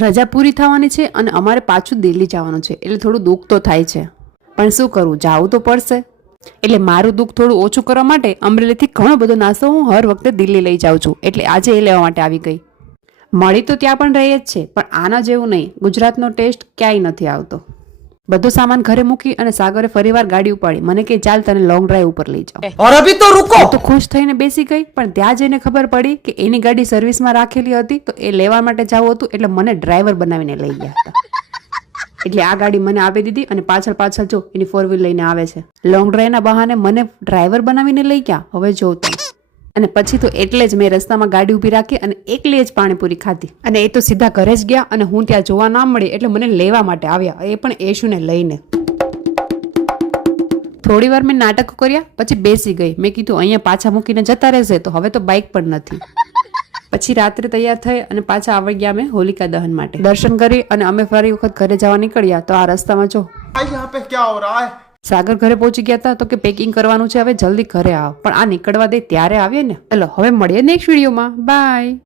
રજા પૂરી થવાની છે અને અમારે પાછું દિલ્હી જવાનું છે, એટલે થોડું દુઃખ તો થાય છે, પણ શું કરું, જાવું તો પડશે. એટલે મારું દુઃખ થોડું ઓછું કરવા માટે અમરેલીથી ઘણો બધો નાસ્તો હું હર વખતે દિલ્હી લઈ જાઉં છું, એટલે આજે એ લેવા માટે આવી ગઈ. મળી તો ત્યાં પણ રહી જ છે, પણ આના જેવું નહીં. ગુજરાતનો ટેસ્ટ ક્યાંય નથી આવતો. બધો સામાન ઘરે મૂકી અને સાગરે ફરીવાર ગાડી ઉપાડી મને કે ચાલ તને લોંગ ડ્રાઈવ ઉપર લઈ જાઉં. और अभी तो रुको। હું તો ખુશ થઈને બેસી ગઈ, પણ ત્યાં જઈને ખબર પડી કે એની ગાડી સર્વિસમાં રાખેલી હતી, તો એ લેવા માટે જવું હતું, એટલે મને ડ્રાઈવર બનાવીને લઈ ગયા હતા. એટલે આ ગાડી મને આપી દીધી અને પાછળ પાછળ જો એની 4 વ્હીલ લઈને આવે છે. લોંગ ડ્રાઈવના બહાને મને ડ્રાઈવર બનાવીને લઈ ગયા. હવે જો તમે. અને પછી તો એટલે જ મેં રસ્તામાં ગાડી ઊભી રાખી અને એકલી જ પાણીપુરી ખાધી. અને એ તો સીધા ઘરે જ ગયા અને હું ત્યાં જોવા ના મળી, એટલે મને લેવા માટે આવ્યા, એ પણ એશુને લઈને. થોડી વાર મેં નાટકો કર્યા, પછી બેસી ગઈ. મેં કીધું અહીંયા પાછા મૂકીને જતા રહેશે, તો હવે તો બાઇક પણ નથી. પછી રાત્રે તૈયાર થઈ અને પાછા આવી ગયા અમે હોલિકા દહન માટે. દર્શન કરી અને અમે ફરી વખત ઘરે જવા નીકળ્યા, તો આ રસ્તામાં જો यहाँ पे क्या हो रहा है? સાગર ઘરે પહોંચી ગયા હતા, તો કે પેકિંગ કરવાનું છે, હવે જલ્દી ઘરે આવ. પણ આ નીકળવા દે ત્યારે આવીએ ને. ચલો હવે મળીએ નેક્સ્ટ વિડીયોમાં. બાય.